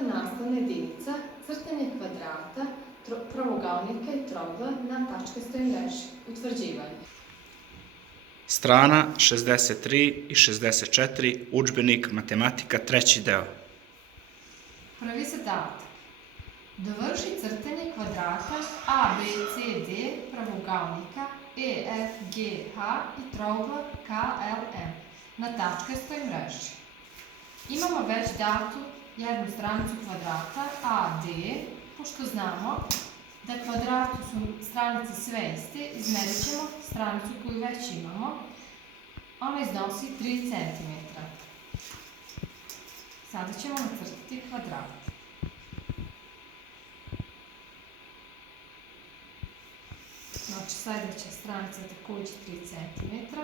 Četvrta nastavna jedinica, crtanje kvadrata, pravougaonika i trougla na tačkastoj mreži. Utvrđivanje. Strana 63 i 64, udžbenik matematika, treći deo. Prvi zadatak. Dovrši crtanje kvadrata A, B, C, D, pravougaonika E, F, G, H i trougla K, L, M na tačkastoj mreži. Imamo već datu jednu stranicu kvadrata A, D, pošto znamo da kvadratu su stranice sve iste, izmerit ćemo stranicu koju već imamo. Ona iznosi 3 cm. Sada ćemo nacrtati kvadrat. Znači, sledeća stranica je takođe 3 cm.